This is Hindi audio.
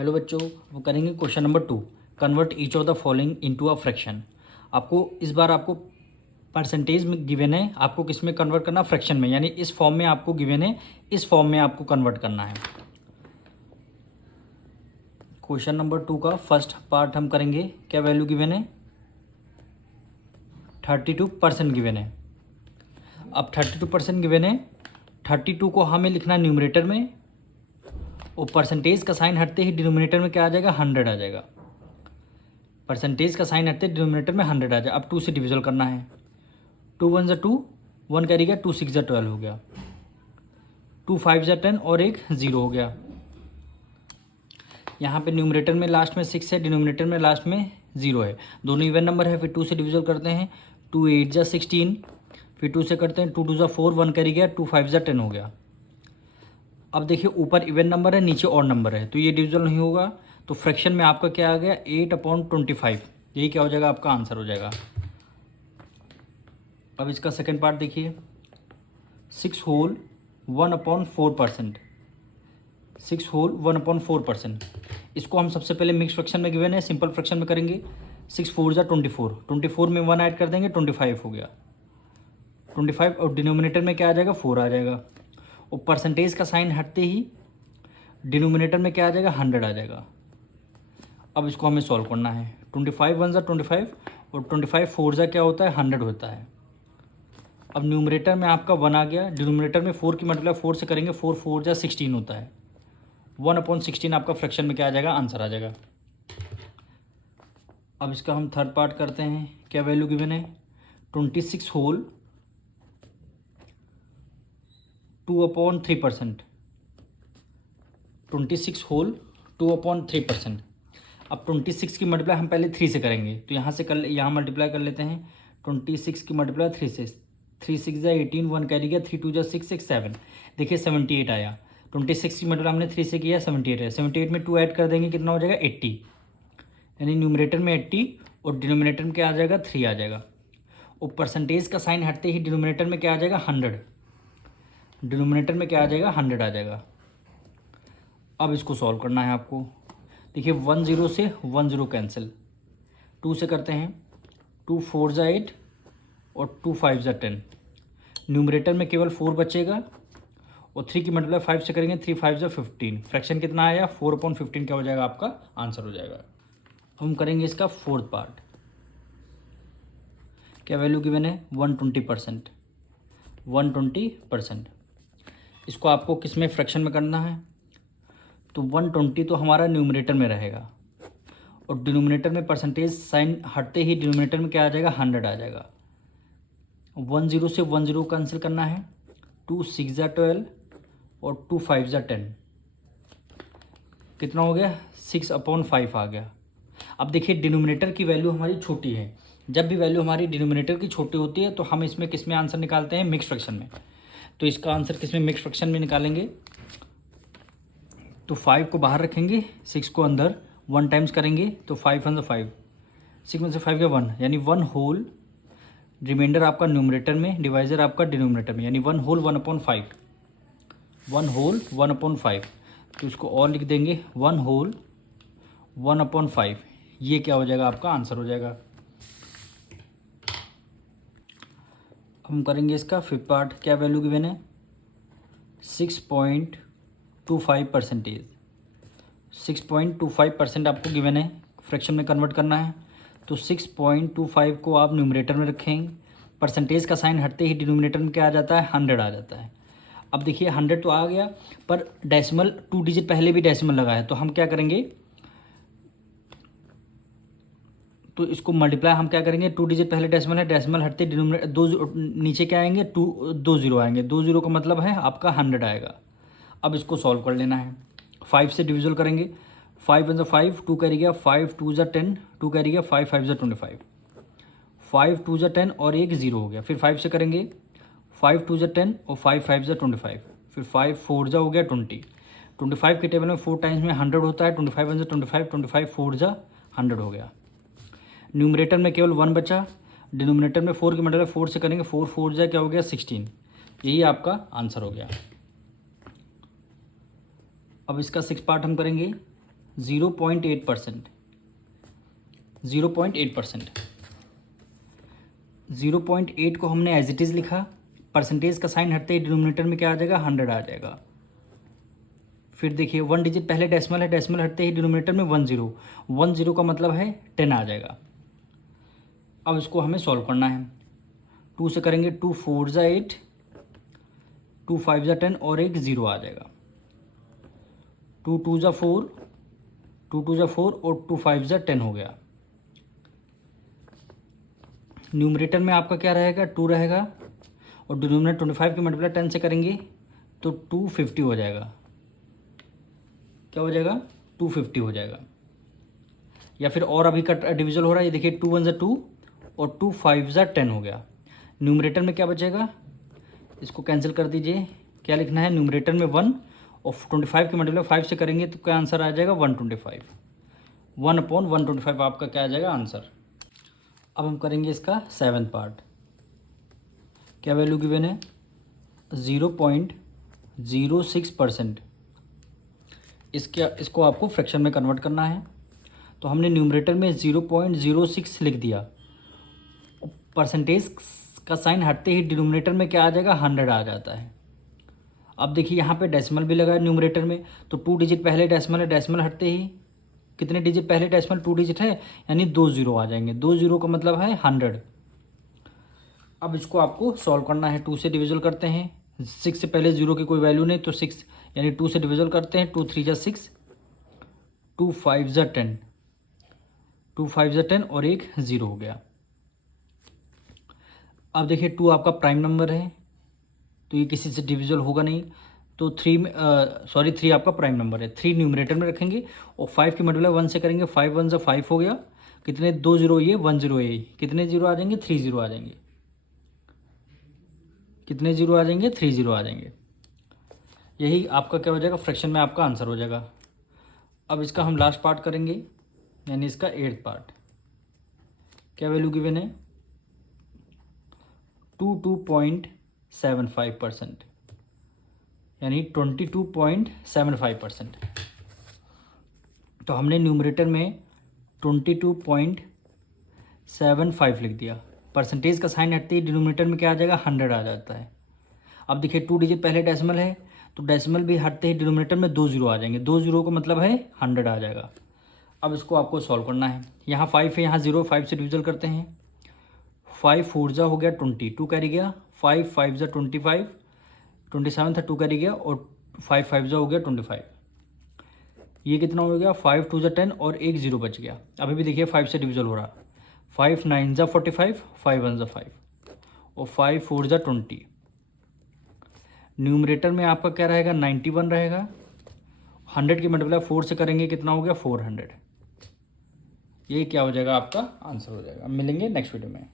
हेलो बच्चों, वो करेंगे question number 2। Convert each of the following into a fraction. आपको इस बार आपको परसेंटेज में गिवन है, आपको किस में कन्वर्ट करना, फ्रैक्शन में, यानी इस फॉर्म में आपको गिवन है, इस फॉर्म में आपको कन्वर्ट करना है। क्वेश्चन नंबर 2 का फर्स्ट पार्ट हम करेंगे। क्या वैल्यू गिवन है? 32% गिवन है। अब 32% गिवन है, 32 को हमें लिखना है न्यूमरेटर में, और परसेंटेज का साइन हटते ही डिनोमिनेटर में क्या आ जाएगा? 100 आ जाएगा। परसेंटेज का साइन हटते डिनोमिनेटर में 100 आ जाए। अब 2 से डिविजल करना है। 2 1 ज़ा 2, 1 कैरी गया, 2 6 ज़ा 12 हो गया, 2 5 ज़ा 10 और एक 0 हो गया। यहाँ पे न्यूमरेटर में लास्ट में 6 है, डिनोमिनेटर में लास्ट में 0 है। दोनों इवन नंबर है। फिर 2 से डिविजल करते हैं। 2 8 ज़ा 16, फिर 2 से करते हैं। 2 2 ज़ा 4, 1 कैरी गया, 2 5 ज़ा 10 हो गया। अब देखिए ऊपर इवन नंबर है, नीचे ऑड नंबर है, तो ये डिविजल नहीं होगा। तो फ्रैक्शन में आपका क्या आ गया? 8/25। यही क्या हो जाएगा? आपका आंसर हो जाएगा। अब इसका सेकंड पार्ट देखिए। 6 होल 1/4%। 6 होल 1/4%। इसको हम सबसे पहले मिक्स फ्रैक्शन में गिवन है, सिंपल फ्रैक्शन में करेंगे। 6 4 ज़ा 24, 24 में 1 ऐड कर देंगे, 25 हो गया। 25 और डिनोमिनेटर में क्या आ जाएगा? 4 आ जाएगा। और परसेंटेज का साइन हटते ही डिनोमिनेटर में क्या आ जाएगा? 100 आ जाएगा। अब इसको हमें सॉल्व करना है। 25 1 ज़ा 25 और 25 4 ज़ा क्या होता है? 100 होता है। अब न्यूमरेटर में आपका 1 आ गया, डिनोमिनेटर में 4 की मल्टीप्लाई 4 से करेंगे, 4 4 ज़ा 16 होता है। 1/16 आपका फ्रैक्शन में क्या आ जाएगा? आंसर आ जाएगा। अब इसका हम थर्ड पार्ट करते हैं। क्या वैल्यू गिवन है? 26 होल 2/3%। 26 होल 2/3%। अब 26 की मल्टीप्लाई हम पहले 3 से करेंगे, तो यहाँ से कर, यहाँ मल्टीप्लाई कर लेते हैं। 26 की मल्टीप्लाई 3 से, 3 6 ज़ा 18, 1 कैरी गया, 3 2 ज़ा 6 6 7। देखिए 78 आया। 26 की मल्टीप्लाई हमने 3 से किया, 78 है। 78 में 2 ऐड कर देंगे, कितना हो जाएगा? 80। यानी न्यूमरेटर में 80 और डिनोमिनेटर में क्या आ जाएगा? 3 आ जाएगा। और परसेंटेज का साइन हटते ही डिनोमिनेटर में क्या आ जाएगा? 100। डिनोमिनेटर में क्या आ जाएगा? 100 आ जाएगा। अब इसको सॉल्व करना है आपको। देखिए 1 0 से 1 0 कैंसिल, 2 से करते हैं। 2 4 ज़ा 8 और 2 5 ज़ा 10। न्यूमरेटर में केवल 4 बचेगा, और 3 की मल्टीप्लाई 5 से करेंगे, 3 5 ज़ा 15। फ्रैक्शन कितना आया? 4/15 क्या हो जाएगा? आपका आंसर हो जाएगा। हम करेंगे इसका फोर्थ पार्ट। क्या वैल्यू गिवन है? 120%। 120%। इसको आपको किस में फ्रैक्शन में करना है? तो 120 तो हमारा न्यूमरेटर में रहेगा, और डिनोमिनेटर में परसेंटेज साइन हटते ही डिनोमिनेटर में क्या आ जाएगा? 100 आ जाएगा। 1 0 से 1 0 कैंसिल करना है। 2 6 ज़ा 12 और 2 5 ज़ा 10। कितना हो गया? 6/5 आ गया। अब देखिए डिनोमिनेटर की वैल्यू हमारी छोटी है। जब भी वैल्यू हमारी डिनोमिनेटर की छोटी होती है तो हम इसमें किस में आंसर निकालते हैं? मिक्स फ्रैक्शन में। तो इसका आंसर किस में? मिक्स फ्रैक्शन में निकालेंगे। तो 5 को बाहर रखेंगे, 6 को अंदर, 1 टाइम्स करेंगे तो 5 1 5, 6 में से 5 गया 1, यानी 1 होल, रिमाइंडर आपका न्यूमरेटर में, डिवाइजर आपका डिनोमिनेटर में, यानी 1 होल 1/5। 1 होल 1/5। तो इसको और लिख देंगे 1 होल 1/5। ये क्या हो जाएगा? आपका आंसर हो जाएगा। हम करेंगे इसका फिफ्थ पार्ट। क्या वैल्यू गिवन है? 6.25%। 6.25% आपको गिवन है, फ्रैक्शन में कन्वर्ट करना है। तो 6.25 को आप न्यूमरेटर में रखेंगे, परसेंटेज का साइन हटते ही डिनोमिनेटर में क्या आ जाता है? 100 आ जाता है। अब देखिए 100 तो आ गया, पर डेसिमल 2 डिजिट पहले भी डेसिमल लगा है, तो हम क्या करेंगे? तो इसको मल्टीप्लाई हम क्या करेंगे? 2 डिजिट पहले डेसिमल है, डेसिमल हटते डिनोमिनेटर नीचे क्या आएंगे? 2 0 आएंगे। 2 0 का मतलब है आपका 100 आएगा। अब इसको सॉल्व कर लेना है। 5 से डिविजल करेंगे। 5 1 ज़ा 5, 2 कैरी गया, 5 2 ज़ा 10, 2 कैरी गया, 5 5 ज़ा 25, 5 2 ज़ा 10 और एक 0 हो गया। फिर 5 से करेंगे, 5 2 ज़ा 10 और 5 5 ज़ा 25, फिर 5 4 ज़ा हो गया 20। 25 के टेबल में 4 टाइम्स में 100 होता है। 25 1 ज़ा 25, 25 4 ज़ा 100 हो गया। न्यूमरेटर में केवल 1 बचा, डिनोमिनेटर में 4 की मल्टीप्लाई 4 से करेंगे, 4 4 ज़ा क्या हो गया? 16। यही आपका आंसर हो गया। अब इसका 6 पार्ट हम करेंगे। 0.8%, 0.8%। 0.8 को हमने एज इट इज़ लिखा, परसेंटेज का साइन हटते ही डिनोमिनेटर में क्या आ जाएगा, 100 आ जाएगा। फिर देखिए 1 डिजिट पहले डेसिमल है, डेसिमल हटते ही डिनोमिनेटर में 10 का मतलब है 10 आ जाएगा। अब इसको हमें सॉल्व करना है। 2 से करेंगे, 2 4 ज़ा 8, 2 5 ज़ा 10 और एक 0 आ जाएगा। 2 2 ज़ा 4, 2 2 ज़ा 4 और 2 5 ज़ा 10 हो गया। न्यूमरेटर में आपका क्या रहेगा, 2 रहेगा और डिनोमिनेटर 25 की मल्टीप्लाई 10 से करेंगे तो 250 हो जाएगा। क्या हो जाएगा, 250 हो जाएगा। या फिर और अभी का डिविजल हो रहा है, ये देखिए 2 1 ज़ा 2 और 2 5 ज़ा 10 हो गया। न्यूमरेटर में क्या बचेगा, इसको कैंसिल कर दीजिए। क्या लिखना है, न्यूमरेटर में 1 और 25 की मल्टीप्लाई 5 से करेंगे तो क्या आंसर आ जाएगा, 125। 1/125 आपका क्या आ जाएगा आंसर। अब हम करेंगे इसका 7th पार्ट। क्या वैल्यू गिवन है, 0.06%। इसको आपको फ्रैक्शन में कन्वर्ट करना है। तो हमने न्यूमरेटर में 0.06 लिख दिया, परसेंटेज का साइन हटते ही डिनोमिनेटर में क्या आ जाएगा, 100 आ जाता है। अब देखिए यहाँ पे डेसिमल भी लगा है न्यूमरेटर में, तो 2 डिजिट पहले डेसिमल है, डेसिमल हटते ही कितने डिजिट पहले डेसिमल, 2 डिजिट है, यानी 2 0 आ जाएंगे। 2 0 का मतलब है 100। अब इसको आपको सॉल्व करना है। 2 से डिविजल करते हैं, 6 से पहले 0 की कोई वैल्यू नहीं, तो 6 यानी 2 से डिविजल करते हैं। 2 3 ज़ा 6, 2 5 ज़ा 10, 2 5 ज़ा 10 और एक 0 हो गया। अब देखिए 2 आपका प्राइम नंबर है तो ये किसी से डिविजल होगा नहीं, तो 3 आपका प्राइम नंबर है। 3 न्यूमरेटर में रखेंगे और 5 की मल्टीप्लाई 1 से करेंगे, 5 1 ज़ा 5 हो गया। कितने, 2 0 ये 1 0 ये, कितने 0 आ जाएंगे, 3 0 आ जाएंगे। कितने 0 आ जाएंगे, 3 0 आ जाएंगे। यही आपका क्या हो जाएगा, फ्रैक्शन में आपका आंसर हो जाएगा। अब इसका हम लास्ट पार्ट करेंगे, यानी इसका 8th पार्ट। क्या वैल्यू गिवन है, 22.75%, यानी 22.75%। तो हमने न्यूमरेटर में 22.75 लिख दिया, परसेंटेज का साइन हटते ही डिनोमिनेटर में क्या आ जाएगा, 100 आ जाता है। अब देखिए 2 डिजिट पहले डेसिमल है, तो डेसिमल भी हटते ही डिनोमिनेटर में 2 0 आ जाएंगे। 2 0 का मतलब है 100 आ जाएगा। अब इसको आपको सॉल्व करना है। यहाँ 5 है, यहाँ 0, 5 से डिविजल करते हैं। 5 4 ज़ा हो गया 20, 2 कैरी गया, 5 5 ज़ा 25, 27 था, 2 कैरी गया और 5 5 ज़ा हो गया 25। ये कितना हो गया, 5 2 ज़ा 10 और एक 0 बच गया। अभी भी देखिए 5 से डिविजल हो रहा, 5 9 ज़ा 45, 5 1 ज़ा 5 और 5 4 ज़ा 20। न्यूमरेटर में आपका क्या रहेगा, 91 रहेगा। 100 की मल्टीप्लाई 4 से करेंगे, कितना हो गया, 400। ये क्या हो जाएगा, आपका आंसर हो जाएगा। मिलेंगे नेक्स्ट वीडियो में।